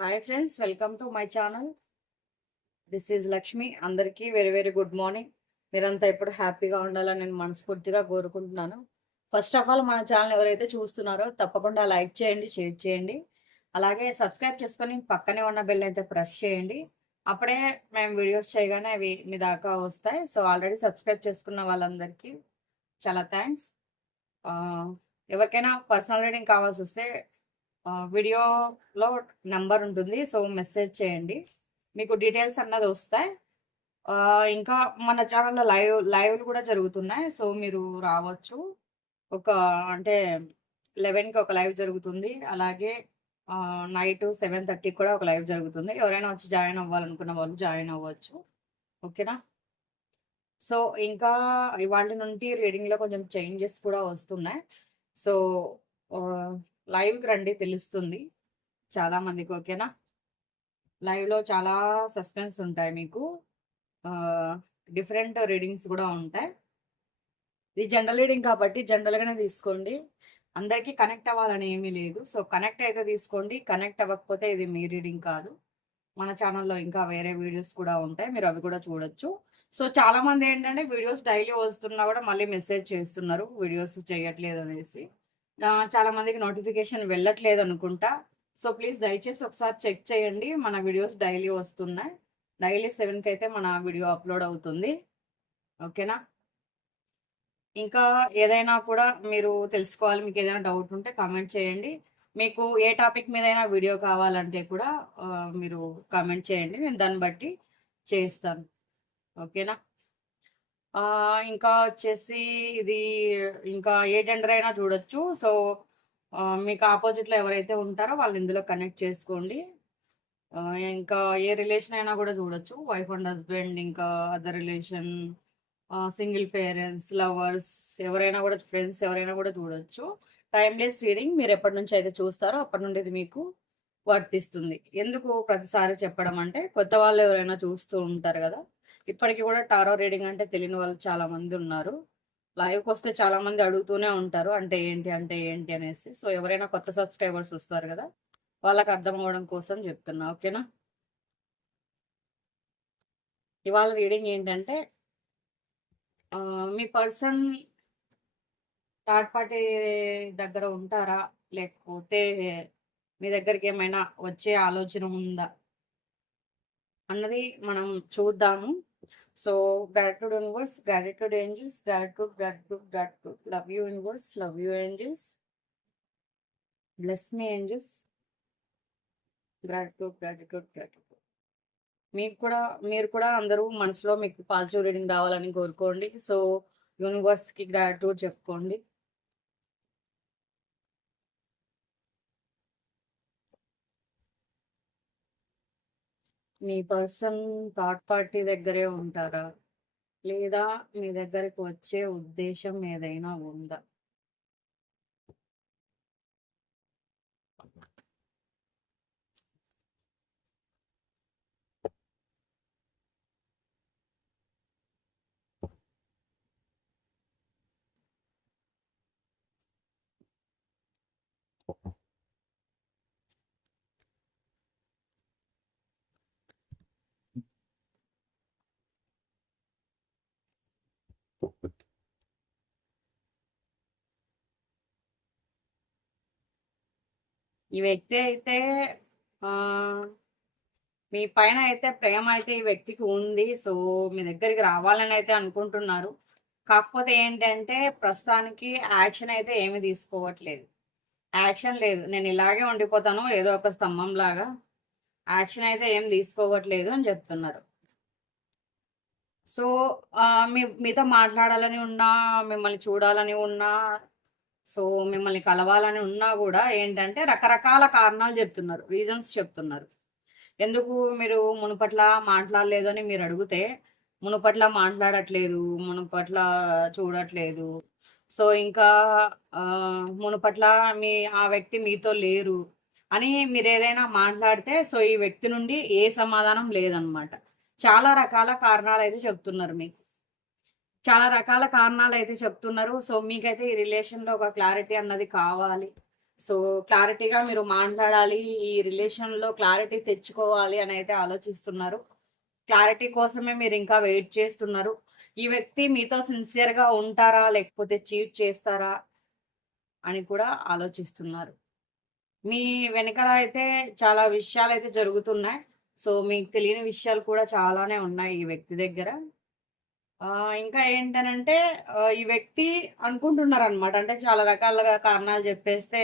Hi friends welcome to my channel this is Lakshmi అందరికీ very very good morning మీరంతా ఎప్పుడు హ్యాపీగా ఉండాలని నేను మనస్ఫూర్తిగా కోరుకుంటున్నాను. ఫస్ట్ ఆఫ్ ఆల్ మన ఛానల్ ఎవరైతే చూస్తున్నారో తప్పకుండా లైక్ చేయండి షేర్ చేయండి. అలాగే సబ్స్క్రైబ్ చేసుకొని పక్కనే ఉన్న బెల్ అయితే ప్రెస్ చేయండి. అప్పుడే మేము వీడియోస్ చేయగానే అవి మీ దాకా వస్తాయి. సో ఆల్రెడీ సబ్స్క్రైబ్ చేసుకున్న వాళ్ళందరికీ చాలా థ్యాంక్స్ uh, ఎవరికైనా పర్సనల్ రీడింగ్ కావాల్సి వస్తే వీడియోలో నెంబర్ ఉంటుంది సో మెసేజ్ చేయండి. మీకు డీటెయిల్స్ అన్నది వస్తాయి. ఇంకా మన ఛానల్లో లైవ్ లైవ్లు కూడా జరుగుతున్నాయి సో మీరు రావచ్చు. ఒక అంటే లెవెన్కి ఒక లైవ్ జరుగుతుంది. అలాగే నైట్ సెవెన్ థర్టీకి కూడా ఒక లైవ్ జరుగుతుంది. ఎవరైనా వచ్చి జాయిన్ అవ్వాలనుకున్న వాళ్ళు జాయిన్ అవ్వచ్చు. ఓకేనా? సో ఇంకా ఇవాళ నుండి రీడింగ్లో కొంచెం చేంజెస్ కూడా వస్తున్నాయి. సో లైవ్కి రండి తెలుస్తుంది. చాలామందికి ఓకేనా? లైవ్లో చాలా సస్పెన్స్ ఉంటాయి మీకు. డిఫరెంట్ రీడింగ్స్ కూడా ఉంటాయి. ఇది జనరల్ రీడింగ్ కాబట్టి జనరల్గానే తీసుకోండి. అందరికీ కనెక్ట్ అవ్వాలని ఏమీ లేదు. సో కనెక్ట్ అయితే తీసుకోండి. కనెక్ట్ అవ్వకపోతే ఇది మీ రీడింగ్ కాదు. మన ఛానల్లో ఇంకా వేరే వీడియోస్ కూడా ఉంటాయి. మీరు అవి కూడా చూడొచ్చు. సో చాలామంది ఏంటంటే వీడియోస్ డైలీ వస్తున్నా కూడా మళ్ళీ మెసేజ్ చేస్తున్నారు. వీడియోస్ చేయట్లేదు అనేసి. చాలా మందికి నోటిఫికేషన్ వెళ్ళట్లేదు అనుకుంటా. సో ప్లీజ్ దయచేసి ఒకసారి చెక్ చేయండి. మన వీడియోస్ డైలీ వస్తున్నాయి. డైలీ సెవెన్కి అయితే మన వీడియో అప్లోడ్ అవుతుంది. ఓకేనా? ఇంకా ఏదైనా కూడా మీరు తెలుసుకోవాలి మీకు ఏదైనా డౌట్ ఉంటే కామెంట్ చేయండి. మీకు ఏ టాపిక్ మీదైనా వీడియో కావాలంటే కూడా మీరు కామెంట్ చేయండి. నేను దాన్ని బట్టి చేస్తాను. ఓకేనా? ఇంకా వచ్చేసి ఇది ఇంకా ఏ జెండర్ అయినా చూడొచ్చు. సో మీకు ఆపోజిట్లో ఎవరైతే ఉంటారో వాళ్ళు ఇందులో కనెక్ట్ చేసుకోండి. ఇంకా ఏ రిలేషన్ అయినా కూడా చూడొచ్చు. వైఫ్ అండ్ హస్బెండ్ ఇంకా other relation single parents lovers ఎవరైనా కూడా ఫ్రెండ్స్ ఎవరైనా కూడా చూడొచ్చు. టైమ్లెస్ రీడింగ్ మీరు ఎప్పటి నుంచి అయితే చూస్తారో అప్పటి నుండి ఇది మీకు వర్తిస్తుంది. ఎందుకు ప్రతిసారి చెప్పడం అంటే కొత్త వాళ్ళు ఎవరైనా చూస్తూ ఉంటారు కదా ఇప్పటికి కూడా టారో రీడింగ్ అంటే తెలియని వాళ్ళు చాలా మంది ఉన్నారు. లైవ్కి వస్తే చాలా మంది అడుగుతూనే ఉంటారు. అంటే ఏంటి అంటే ఏంటి అనేసి. సో ఎవరైనా కొత్త సబ్స్క్రైబర్స్ వస్తారు కదా వాళ్ళకి అర్థం అవ్వడం కోసం చెప్తున్నా. ఓకేనా? ఇవాళ రీడింగ్ ఏంటంటే మీ పర్సన్ థర్డ్ పార్టీ దగ్గర ఉంటారా? లేకపోతే మీ దగ్గరికి ఏమైనా వచ్చే ఆలోచన ఉందా? అన్నది మనం చూద్దాము. So gratitude universe gratitude angels gratitude gratitude gratitude love you universe love you angels bless me angels gratitude gratitude gratitude మీకు కూడా మీరు కూడా అందరూ మనసులో మీకు పాజిటివ్ రీడింగ్ రావాలని కోరుకోండి. సో యూనివర్స్కి గ్రాటిట్యూడ్ చెప్పుకోండి. మీ పర్సన్ థర్డ్ పార్టీ దగ్గరే ఉంటారా? లేదా మీ దగ్గరకు వచ్చే ఉద్దేశం ఏదైనా ఉందా? ఈ వ్యక్తి అయితే మీ పైన అయితే ప్రేమ అయితే ఈ వ్యక్తికి ఉంది. సో మీ దగ్గరికి రావాలని అయితే అనుకుంటున్నారు. కాకపోతే ఏంటంటే ప్రస్తుతానికి యాక్షన్ అయితే ఏమి తీసుకోవట్లేదు. యాక్షన్ లేదు. నేను ఇలాగే ఉండిపోతాను. ఏదో ఒక స్తంభం లాగా యాక్షన్ అయితే ఏం తీసుకోవట్లేదు అని చెప్తున్నారు. సో మీ మీతో మాట్లాడాలని ఉన్నా మిమ్మల్ని చూడాలని ఉన్నా సో మిమ్మల్ని కలవాలని ఉన్నా కూడా ఏంటంటే రకరకాల కారణాలు చెప్తున్నారు రీజన్స్ చెప్తున్నారు. ఎందుకు మీరు మునుపట్ల మాట్లాడలేదు అని మీరు అడిగితే మునుపట్ల మాట్లాడట్లేదు మునుపట్ల చూడట్లేదు. సో ఇంకా మునుపట్ల మీ ఆ వ్యక్తి మీతో లేరు అని మీరు ఏదైనా మాట్లాడితే సో ఈ వ్యక్తి నుండి ఏ సమాధానం లేదనమాట. చాలా రకాల కారణాలు అయితే చెప్తున్నారు మీకు. చాలా రకాల కారణాలు అయితే చెప్తున్నారు. సో మీకైతే ఈ రిలేషన్లో ఒక క్లారిటీ అన్నది కావాలి. సో క్లారిటీగా మీరు మాట్లాడాలి ఈ రిలేషన్లో క్లారిటీ తెచ్చుకోవాలి అని అయితే ఆలోచిస్తున్నారు. క్లారిటీ కోసమే మీరు ఇంకా వెయిట్ చేస్తున్నారు. ఈ వ్యక్తి మీతో సిన్సియర్గా ఉంటారా లేకపోతే చీట్ చేస్తారా అని కూడా ఆలోచిస్తున్నారు. మీ వెనకాల అయితే చాలా విషయాలు అయితే జరుగుతున్నాయి. సో మీకు తెలియని విషయాలు కూడా చాలానే ఉన్నాయి ఈ వ్యక్తి దగ్గర. ఇంకా ఏంటనంటే ఈ వ్యక్తి అనుకుంటున్నారు అనమాట అంటే చాలా రకాలుగా కారణాలు చెప్పేస్తే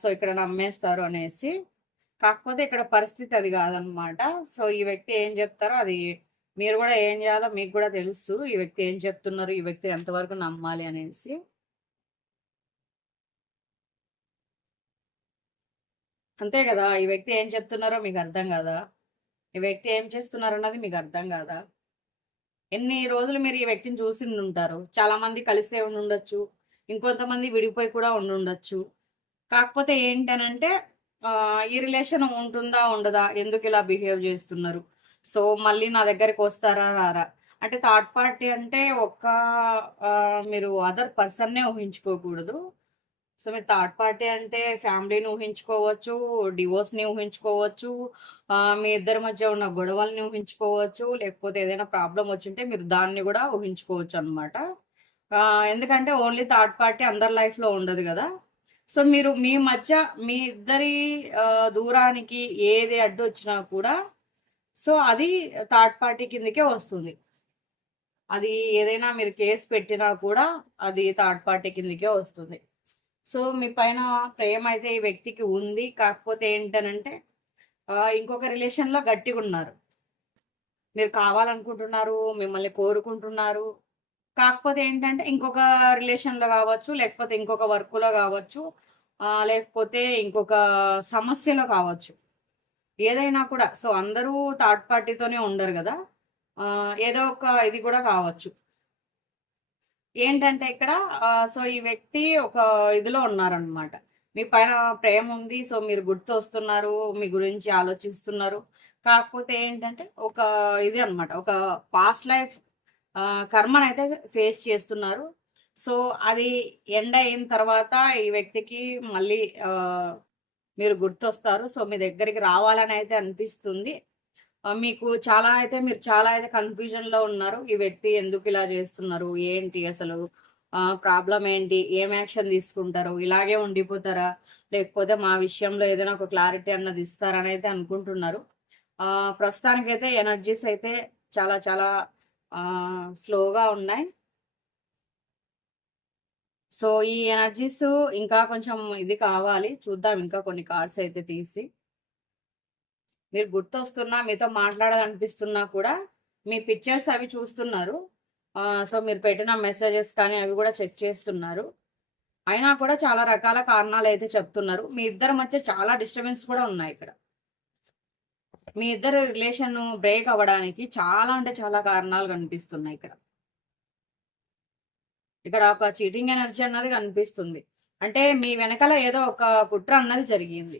సో ఇక్కడ నమ్మేస్తారు అనేసి. కాకపోతే ఇక్కడ పరిస్థితి అది కాదనమాట. సో ఈ వ్యక్తి ఏం చెప్తారో అది మీరు కూడా ఏం చేయాలో మీకు కూడా తెలుసు. ఈ వ్యక్తి ఏం చెప్తున్నారు ఈ వ్యక్తి ఎంతవరకు నమ్మాలి అనేసి. అంతే కదా ఈ వ్యక్తి ఏం చెప్తున్నారో మీకు అర్థం కదా? ఈ వ్యక్తి ఏం చేస్తున్నారు అన్నది మీకు అర్థం కదా? ఎన్ని రోజులు మీరు ఈ వ్యక్తిని చూసి ఉంటారు చాలా మంది కలిసే ఉండి ఉండొచ్చు ఇంకొంతమంది విడిపోయి కూడా ఉండుండొచ్చు. కాకపోతే ఏంటనంటే ఈ రిలేషన్ ఉంటుందా ఉండదా? ఎందుకు ఇలా బిహేవ్ చేస్తున్నారు? సో మళ్ళీ నా దగ్గరికి వస్తారా రారా? అంటే థర్డ్ పార్టీ అంటే ఒక్క మీరు అదర్ పర్సన్నే ఊహించుకోకూడదు. సో మీరు థర్డ్ పార్టీ అంటే ఫ్యామిలీని ఊహించుకోవచ్చు డివోర్స్ని ఊహించుకోవచ్చు మీ ఇద్దరి మధ్య ఉన్న గొడవల్ని ఊహించుకోవచ్చు లేకపోతే ఏదైనా ప్రాబ్లం వచ్చింటే మీరు దాన్ని కూడా ఊహించుకోవచ్చు అనమాట ఎందుకంటే ఓన్లీ థర్డ్ పార్టీ అందరి లైఫ్లో ఉండదు కదా. సో మీరు మీ మధ్య మీ ఇద్దరి దూరానికి ఏది అడ్డు వచ్చినా కూడా సో అది థర్డ్ పార్టీ కిందకే వస్తుంది. అది ఏదైనా మీరు కేసు పెట్టినా కూడా అది థర్డ్ పార్టీ కిందకే వస్తుంది. సో మీ పైన ప్రేమ అయితే ఈ వ్యక్తికి ఉంది. కాకపోతే ఏంటనంటే ఇంకొక రిలేషన్లో గట్టిగా ఉన్నారు మీరు కావాలనుకుంటున్నారు మిమ్మల్ని కోరుకుంటున్నారు. కాకపోతే ఏంటంటే ఇంకొక రిలేషన్లో కావచ్చు లేకపోతే ఇంకొక వర్క్లో కావచ్చు లేకపోతే ఇంకొక సమస్యలో కావచ్చు. ఏదైనా కూడా సో అందరూ థర్డ్ పార్టీతోనే ఉండరు కదా. ఏదో ఒక ఇది కూడా కావచ్చు. ఏంటంటే ఇక్కడ సో ఈ వ్యక్తి ఒక ఇదిలో ఉన్నారనమాట మీ పైన ప్రేమ ఉంది సో మీరు గుర్తు వస్తున్నారు మీ గురించి ఆలోచిస్తున్నారు. కాకపోతే ఏంటంటే ఒక ఇది అన్నమాట ఒక పాస్ట్ లైఫ్ కర్మనైతే ఫేస్ చేస్తున్నారు. సో అది ఎండ్ అయిన తర్వాత ఈ వ్యక్తికి మళ్ళీ మీరు గుర్తొస్తారు. సో మీ దగ్గరికి రావాలని అయితే అనిపిస్తుంది. మీకు చాలా అయితే మీరు చాలా అయితే కన్ఫ్యూజన్లో ఉన్నారు. ఈ వ్యక్తి ఎందుకు ఇలా చేస్తున్నారు? ఏంటి అసలు? ప్రాబ్లం ఏంటి? ఏం యాక్షన్ తీసుకుంటారు? ఇలాగే ఉండిపోతారా? లేకపోతే మా విషయంలో ఏదైనా ఒక క్లారిటీ అన్నది ఇస్తారని అయితే అనుకుంటున్నారు. ప్రస్తుతానికైతే ఎనర్జీస్ అయితే చాలా చాలా స్లోగా ఉన్నాయి. సో ఈ ఎనర్జీస్ ఇంకా కొంచెం ఇది కావాలి. చూద్దాం ఇంకా కొన్ని కార్డ్స్ అయితే తీసి. మీరు గుర్తొస్తున్నా మీతో మాట్లాడాలనిపిస్తున్నా కూడా మీ పిక్చర్స్ అవి చూస్తున్నారు. సో మీరు పెట్టిన మెసేజెస్ కానీ అవి కూడా చెక్ చేస్తున్నారు. అయినా కూడా చాలా రకాల కారణాలు అయితే చెప్తున్నారు. మీ ఇద్దరి మధ్య చాలా డిస్టర్బెన్స్ కూడా ఉన్నాయి ఇక్కడ. మీ ఇద్దరు రిలేషన్ బ్రేక్ అవ్వడానికి చాలా అంటే చాలా కారణాలు కనిపిస్తున్నాయి ఇక్కడ. ఇక్కడ ఒక చీటింగ్ ఎనర్జీ అన్నది కనిపిస్తుంది. అంటే మీ వెనకాల ఏదో ఒక కుట్ర అన్నది జరిగింది.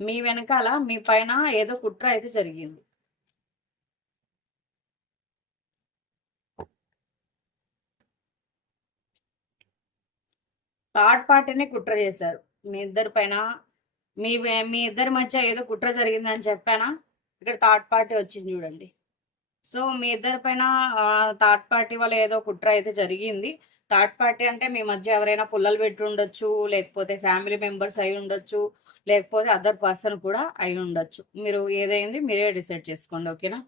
మీ వెనకాల మీ పైన ఏదో కుట్ర అయితే జరిగింది. థర్డ్ పార్టీని కుట్ర చేశారు. మీ ఇద్దరి పైన మీ మీ ఇద్దరి మధ్య ఏదో కుట్ర జరిగిందని చెప్పానా? ఇక్కడ థర్డ్ పార్టీ వచ్చింది చూడండి. సో మీ ఇద్దరి పైన థర్డ్ పార్టీ వల్ల ఏదో కుట్ర అయితే జరిగింది. థర్డ్ పార్టీ అంటే మీ మధ్య ఎవరైనా పుల్లలు పెట్టి ఉండొచ్చు లేకపోతే ఫ్యామిలీ మెంబర్స్ అయి ఉండొచ్చు. లేకపోతే అదర్ పర్సన్ కూడా అయి ఉండొచ్చు. మీరు ఏదైంది మీరే డిసైడ్ చేసుకోండి ఓకేనా?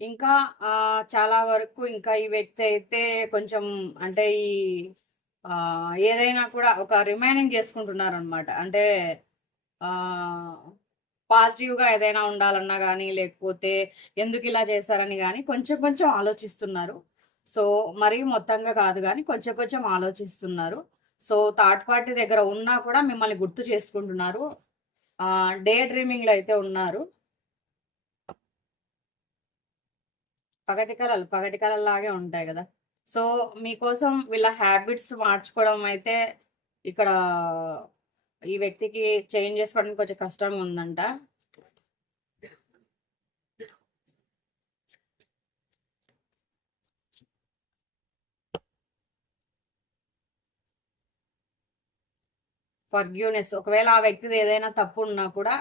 ఇంకా చాలా వరకు ఇంకా ఈ వ్యక్తి అయితే కొంచెం అంటే ఈ ఏదైనా కూడా ఒక రిమైనింగ్ చేసుకుంటున్నారు అనమాట అంటే పాజిటివ్గా ఏదైనా ఉండాలన్నా కానీ లేకపోతే ఎందుకు ఇలా చేశారని కానీ కొంచెం కొంచెం ఆలోచిస్తున్నారు. సో మరీ మొత్తంగా కాదు కానీ కొంచెం కొంచెం ఆలోచిస్తున్నారు. సో థర్డ్ పార్టీ దగ్గర ఉన్నా కూడా మిమ్మల్ని గుర్తు చేసుకుంటున్నారు. డే డ్రీమింగ్లో అయితే ఉన్నారు. పగటి కళలు పగటి కళలాగే లాగే ఉంటాయి కదా. సో మీకోసం వీళ్ళ హ్యాబిట్స్ మార్చుకోవడం అయితే ఇక్కడ ఈ వ్యక్తికి చేంజ్ చేసుకోవడానికి కొంచెం కష్టంగా ఉందంట ఫర్గ్యూనెస్ ఒకవేళ ఆ వ్యక్తిది ఏదైనా తప్పు ఉన్నా కూడా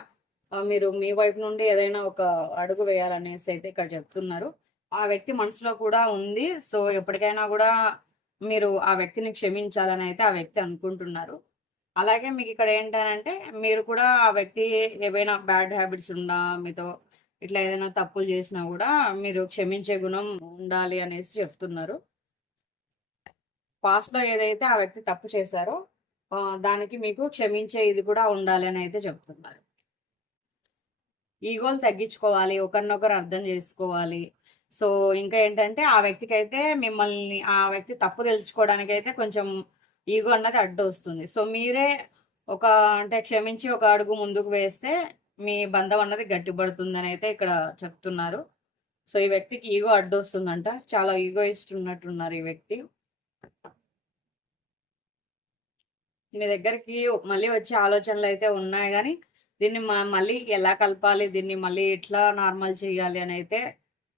మీరు మీ వైపు నుండి ఏదైనా ఒక అడుగు వేయాలనేసి అయితే ఇక్కడ చెప్తున్నారు. ఆ వ్యక్తి మనసులో కూడా ఉంది. సో ఎప్పటికైనా కూడా మీరు ఆ వ్యక్తిని క్షమించాలని అయితే ఆ వ్యక్తి అనుకుంటున్నారు. అలాగే మీకు ఇక్కడ ఏంటంటే మీరు కూడా ఆ వ్యక్తి ఏవైనా బ్యాడ్ హ్యాబిట్స్ ఉన్నా మీతో ఇట్లా ఏదైనా తప్పులు చేసినా కూడా మీరు క్షమించే గుణం ఉండాలి అనేసి చెప్తున్నారు. పాస్ట్లో ఏదైతే ఆ వ్యక్తి తప్పు చేశారో దానికి మీకు క్షమించే ఇది కూడా ఉండాలి అని అయితే చెప్తున్నారు ఈగోలు తగ్గించుకోవాలి ఒకరినొకరు అర్థం చేసుకోవాలి. సో ఇంకా ఏంటంటే ఆ వ్యక్తికి అయితే మిమ్మల్ని ఆ వ్యక్తి తప్పు తెలుసుకోవడానికి అయితే కొంచెం ఈగో అన్నది అడ్డు వస్తుంది సో మీరే ఒక అంటే క్షమించి ఒక అడుగు ముందుకు వేస్తే మీ బంధం అన్నది గట్టిపడుతుందని అయితే ఇక్కడ చెప్తున్నారు. సో ఈ వ్యక్తికి ఈగో అడ్డు వస్తుందంట చాలా ఈగో ఉన్నట్టున్నారు ఈ వ్యక్తి. మీ దగ్గరికి మళ్ళీ వచ్చే ఆలోచనలు అయితే ఉన్నాయి. కానీ దీన్ని మళ్ళీ ఎలా కలపాలి? దీన్ని మళ్ళీ ఎట్లా నార్మల్ చేయాలి అని అయితే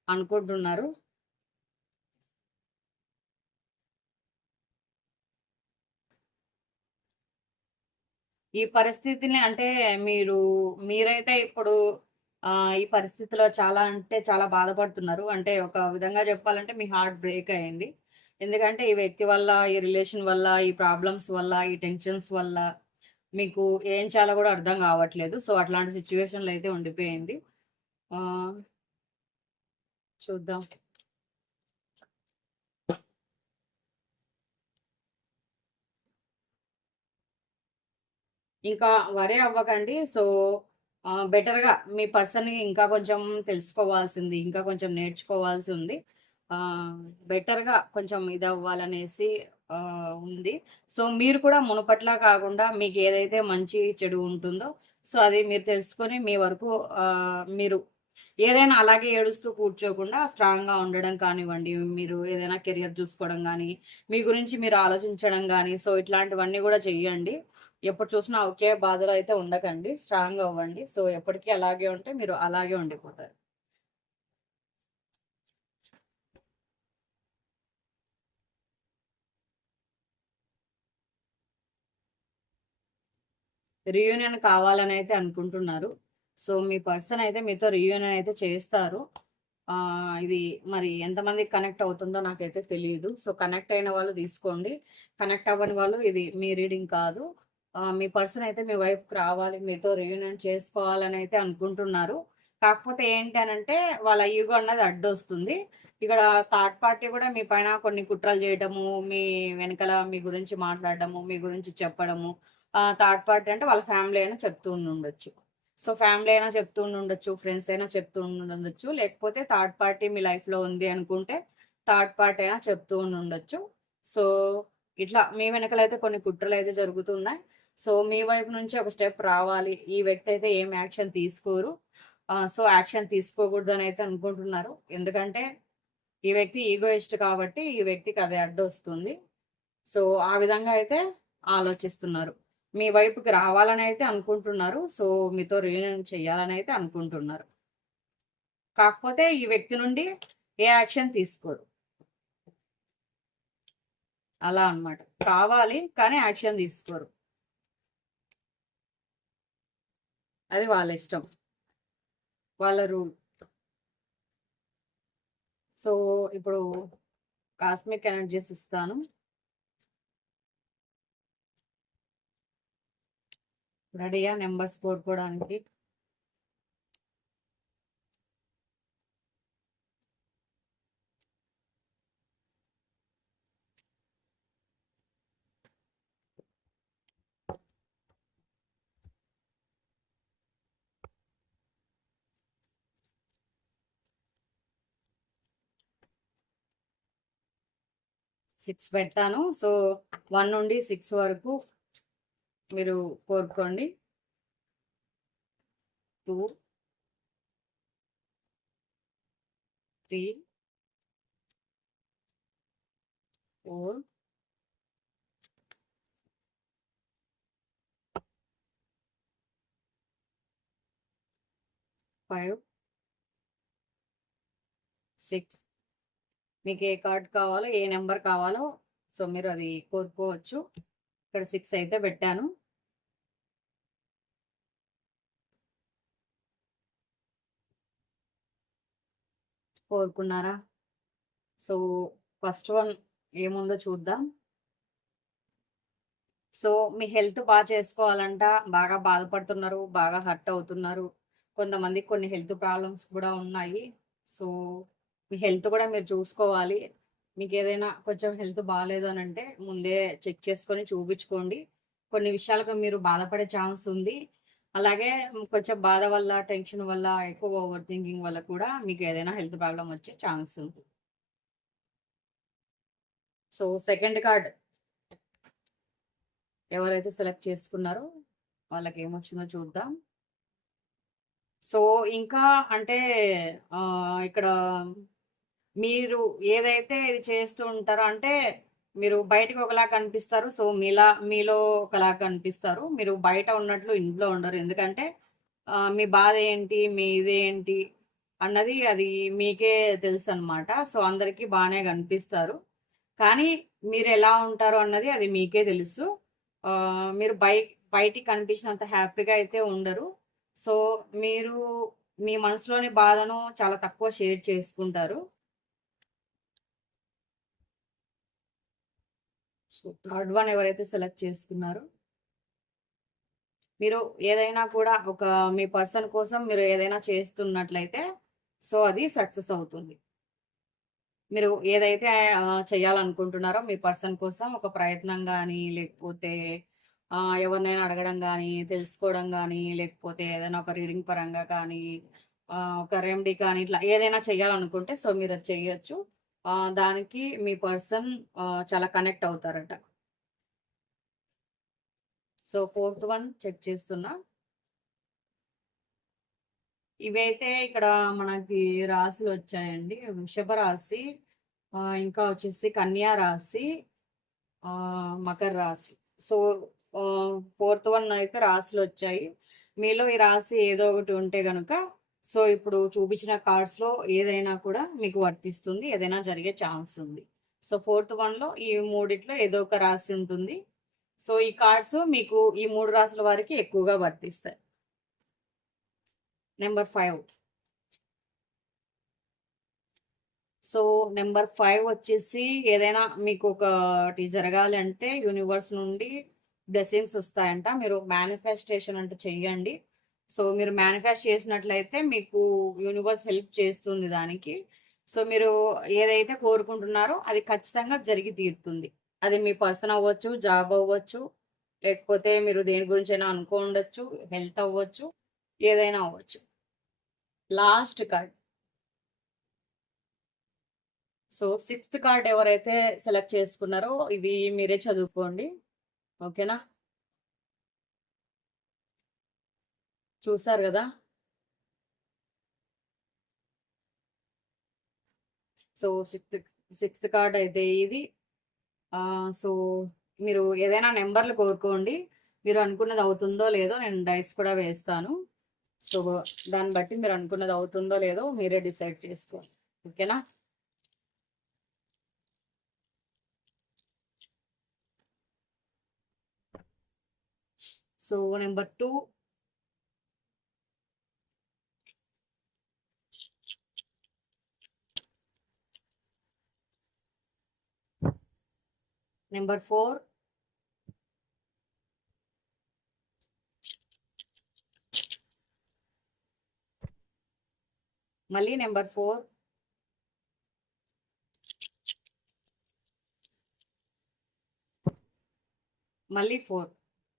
అనుకుంటున్నారు. ఈ పరిస్థితిని అంటే మీరు మీరైతే ఇప్పుడు ఈ పరిస్థితిలో చాలా అంటే చాలా బాధపడుతున్నారు. అంటే ఒక విధంగా చెప్పాలంటే మీ హార్ట్ బ్రేక్ అయింది. ఎందుకంటే ఈ వ్యక్తి వల్ల ఈ రిలేషన్ వల్ల ఈ ప్రాబ్లమ్స్ వల్ల ఈ టెన్షన్స్ వల్ల మీకు ఏం చేయాలో కూడా అర్థం కావట్లేదు. సో అట్లాంటి సిచ్యువేషన్లో అయితే ఉండిపోయింది. చూద్దాం. ఇంకా వరే అవ్వకండి. సో బెటర్గా మీ పర్సన్ ఇంకా కొంచెం తెలుసుకోవాల్సింది ఇంకా కొంచెం నేర్చుకోవాల్సి ఉంది. బెటర్గా కొంచెం ఇది అవ్వాలనేసి ఉంది. సో మీరు కూడా మునుపట్లా కాకుండా మీకు ఏదైతే మంచి చెడు ఉంటుందో సో అది మీరు తెలుసుకొని మీ వరకు మీరు ఏదైనా అలాగే ఏడుస్తూ కూర్చోకుండా స్ట్రాంగ్గా ఉండడం కానివ్వండి మీరు ఏదైనా కెరియర్ చూసుకోవడం కానీ మీ గురించి మీరు ఆలోచించడం కానీ సో ఇట్లాంటివన్నీ కూడా చెయ్యండి. ఎప్పుడు చూసినా ఒకే బాధలో అయితే ఉండకండి స్ట్రాంగ్ అవ్వండి. సో ఎప్పటికీ అలాగే ఉంటే మీరు అలాగే ఉండిపోతారు. రీయూనియన్ కావాలని అయితే అనుకుంటున్నారు. సో మీ పర్సన్ అయితే మీతో రీయూనియన్ అయితే చేస్తారు. ఇది మరి ఎంతమంది కనెక్ట్ అవుతుందో నాకైతే తెలియదు. సో కనెక్ట్ అయిన వాళ్ళు తీసుకోండి. కనెక్ట్ అవ్వని వాళ్ళు ఇది మీ రీడింగ్ కాదు. మీ పర్సన్ అయితే మీ వైఫ్కి రావాలి. మీతో రీయూనియన్ చేసుకోవాలని అయితే అనుకుంటున్నారు. కాకపోతే ఏంటి అని అంటే వాళ్ళ ఈగో అన్నది అడ్డొస్తుంది. ఇక్కడ థర్డ్ పార్టీ కూడా మీ పైన కొన్ని కుట్రలు చేయడము మీ వెనకాల మీ గురించి మాట్లాడడము మీ గురించి చెప్పడము థర్డ్ పార్టీ అంటే వాళ్ళ ఫ్యామిలీ అయినా చెప్తూ ఉండొచ్చు సో ఫ్యామిలీ అయినా చెప్తూ ఉండొచ్చు ఫ్రెండ్స్ అయినా చెప్తూ ఉండొచ్చు లేకపోతే థర్డ్ పార్టీ మీ లైఫ్లో ఉంది అనుకుంటే థర్డ్ పార్టీ అయినా చెప్తూ ఉండొచ్చు సో ఇట్లా మీ వెనకలైతే అయితే కొన్ని కుట్రలు అయితే జరుగుతున్నాయి. సో మీ వైపు నుంచి ఒక స్టెప్ రావాలి. ఈ వ్యక్తి అయితే ఏం యాక్షన్ తీసుకోరు. సో యాక్షన్ తీసుకోకూడదు అని అయితే అనుకుంటున్నారు. ఎందుకంటే ఈ వ్యక్తి ఈగోయిస్ట్ కాబట్టి ఈ వ్యక్తికి అదే అడ్డు వస్తుంది. సో ఆ విధంగా అయితే ఆలోచిస్తున్నారు. మీ వైపుకి రావాలని అయితే అనుకుంటున్నారు. సో మీతో రీయూనియన్ చేయాలని అయితే అనుకుంటున్నారు. కాకపోతే ఈ వ్యక్తి నుండి ఏ యాక్షన్ తీసుకోరు. అలా అన్నమాట. కావాలి కానీ యాక్షన్ తీసుకోరు. అది వాళ్ళ ఇష్టం. వాళ్ళ రూల్. సో ఇప్పుడు కాస్మిక్ ఎనర్జీస్ ఇస్తాను. రెడీయా నెంబర్స్ కోరుకోవడానికి సిక్స్ పెడతాను. సో వన్ నుండి సిక్స్ వరకు మీరు కోరుకోండి. Two three four five six. మీకు ఏ కార్డ్ కావాలో ఏ నెంబర్ కావాలో సో మీరు అది కోరుకోవచ్చు. ఇక్కడ సిక్స్ అయితే పెట్టాను. కోరుకున్నారా? సో ఫస్ట్ వన్ ఏముందో చూద్దాం. సో మీ హెల్త్ బాగా చేసుకోవాలంట బాగా బాధపడుతున్నారు బాగా హర్ట్ అవుతున్నారు. కొంతమందికి కొన్ని హెల్త్ ప్రాబ్లమ్స్ కూడా ఉన్నాయి. సో మీ హెల్త్ కూడా మీరు చూసుకోవాలి. మీకు ఏదైనా కొంచెం హెల్త్ బాగాలేదు అని అంటే ముందే చెక్ చేసుకొని చూపించుకోండి. కొన్ని విషయాలకు మీరు బాధపడే ఛాన్స్ ఉంది. అలాగే కొంచెం బాధ వల్ల టెన్షన్ వల్ల ఎక్కువ ఓవర్ థింకింగ్ వల్ల కూడా మీకు ఏదైనా హెల్త్ ప్రాబ్లం వచ్చే ఛాన్స్ ఉంది. సో సెకండ్ కార్డ్ ఎవరైతే సెలెక్ట్ చేసుకున్నారో వాళ్ళకి ఏమొచ్చిందో చూద్దాం. సో ఇంకా అంటే ఇక్కడ మీరు ఏదైతే ఇది చేస్తూ ఉంటారో అంటే మీరు బయటకు ఒకలా కనిపిస్తారు. సో మీలా మీలో ఒకలా కనిపిస్తారు. మీరు బయట ఉన్నట్లు ఇంట్లో ఉండరు. ఎందుకంటే మీ బాధ ఏంటి మీ ఇదేంటి అన్నది అది మీకే తెలుసు అనమాట సో అందరికీ బాగానే కనిపిస్తారు. కానీ మీరు ఎలా ఉంటారు అన్నది అది మీకే తెలుసు. మీరు బయ బయటికి కనిపించినంత హ్యాపీగా అయితే ఉండరు. సో మీరు మీ మనసులోని బాధను చాలా తక్కువ షేర్ చేసుకుంటారు. సో థర్డ్ వన్ ఎవరైతే సెలెక్ట్ చేసుకున్నారో మీరు ఏదైనా కూడా ఒక మీ పర్సన్ కోసం మీరు ఏదైనా చేస్తున్నట్లయితే సో అది సక్సెస్ అవుతుంది. మీరు ఏదైతే చేయాలనుకుంటున్నారో మీ పర్సన్ కోసం ఒక ప్రయత్నం కానీ లేకపోతే ఎవరినైనా అడగడం కానీ తెలుసుకోవడం కానీ లేకపోతే ఏదైనా ఒక రీడింగ్ పరంగా కానీ ఒక రెమెడీ కానీ ఇట్లా ఏదైనా చేయాలనుకుంటే సో మీరు అది చేయొచ్చు. దానికి మీ పర్సన్ చాలా కనెక్ట్ అవుతారట. సో ఫోర్త్ వన్ చెక్ చేస్తున్నా. ఇవైతే ఇక్కడ మనకి రాశులు వచ్చాయండి. వృషభ రాశి ఇంకా వచ్చేసి కన్యా రాశి మకర రాశి. సో ఫోర్త్ వన్ అయితే రాశులు వచ్చాయి. మీలో ఈ రాశి ఏదో ఒకటి ఉంటే కనుక సో ఇప్పుడు చూపించిన కార్డ్స్లో ఏదైనా కూడా మీకు వర్తిస్తుంది ఏదైనా జరిగే ఛాన్స్ ఉంది. సో ఫోర్త్ వన్లో ఈ మూడిట్లో ఏదో ఒక రాశి ఉంటుంది. సో ఈ కార్డ్స్ మీకు ఈ మూడు రాశుల వారికి ఎక్కువగా వర్తిస్తాయి. Number five. So number five వచ్చేసి ఏదైనా మీకు ఒకటి జరగాలి అంటే యూనివర్స్ నుండి బ్లెస్సింగ్స్ వస్తాయంట. మీరు మేనిఫెస్టేషన్ అంటే చెయ్యండి. సో మీరు మేనిఫెస్ట్ చేసినట్లయితే మీకు యూనివర్స్ హెల్ప్ చేస్తుంది దానికి. సో మీరు ఏదైతే కోరుకుంటున్నారో అది ఖచ్చితంగా జరిగి తీరుతుంది. అది మీ పర్సన్ అవ్వచ్చు జాబ్ అవ్వచ్చు లేకపోతే మీరు దేని గురించి అయినా అనుకో ఉండొచ్చు హెల్త్ అవ్వచ్చు ఏదైనా అవ్వచ్చు. Last card. So sixth card ఎవరైతే సెలెక్ట్ చేసుకున్నారో ఇది మీరే చదువుకోండి. ఓకేనా? చూసారు కదా? సో సిక్స్త్ సిక్స్త్ కార్డ్ అయితే ఇది. సో మీరు ఏదైనా నెంబర్లు కోరుకోండి. మీరు అనుకున్నది అవుతుందో లేదో నేను డైస్ కూడా వేస్తాను. సో దాన్ని బట్టి మీరు అనుకున్నది అవుతుందో లేదో మీరే డిసైడ్ చేసుకోండి. ఓకేనా? So number two number four మళ్ళీ నెంబర్ ఫోర్ మళ్ళీ ఫోర్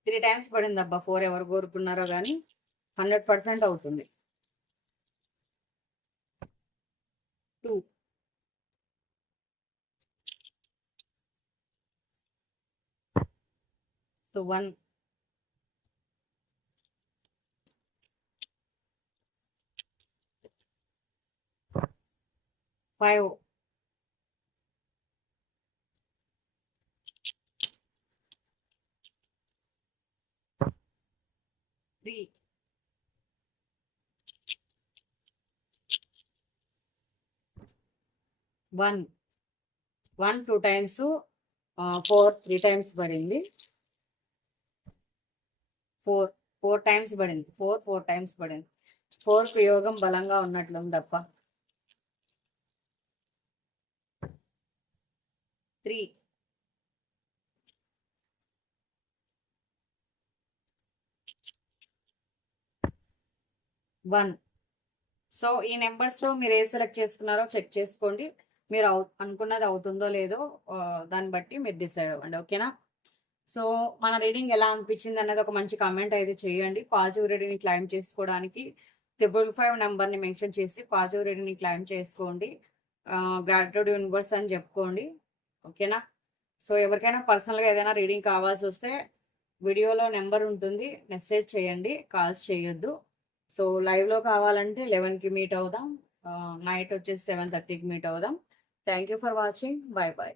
త్రీ టైమ్స్ పడింది అబ్బా ఫోర్ ఎవరు కోరుకున్నారో కానీ హండ్రెడ్ పర్సెంట్ అవుతుంది. to 1. Five. Three. One. One, two times, uh, four, three times, barinli. Four four times పడింది. ఫోర్ ఫోర్ టైమ్స్ పడింది. ఫోర్ ప్రయోగం బలంగా ఉన్నట్లు తప్ప త్రీ. వన్. సో ఈ నెంబర్స్లో మీరు ఏ సెలెక్ట్ చేసుకున్నారో చెక్ చేసుకోండి. మీరు అవు అనుకున్నది అవుతుందో లేదో దాన్ని బట్టి మీరు డిసైడ్ అవ్వండి. ఓకేనా? సో మన రీడింగ్ ఎలా అనిపించింది అనేది ఒక మంచి కామెంట్ అయితే చేయండి. పాజిటివ్ రీడింగ్ని క్లైమ్ చేసుకోవడానికి ట్రిపుల్ ఫైవ్ నెంబర్ని మెన్షన్ చేసి పాజిటివ్ రీడింగ్ని క్లైమ్ చేసుకోండి. గ్రాటిట్యూడ్ యూనివర్స్ అని చెప్పుకోండి. ఓకేనా సో ఎవరికైనా పర్సనల్గా ఏదైనా రీడింగ్ కావాల్సి వస్తే వీడియోలో నెంబర్ ఉంటుంది. మెసేజ్ చేయండి. కాల్స్ చేయొద్దు. సో లైవ్లో కావాలంటే లెవెన్కి మీట్ అవుదాం. నైట్ వచ్చేసి సెవెన్ థర్టీకి మీట్ అవుదాం. Thank you for watching bye bye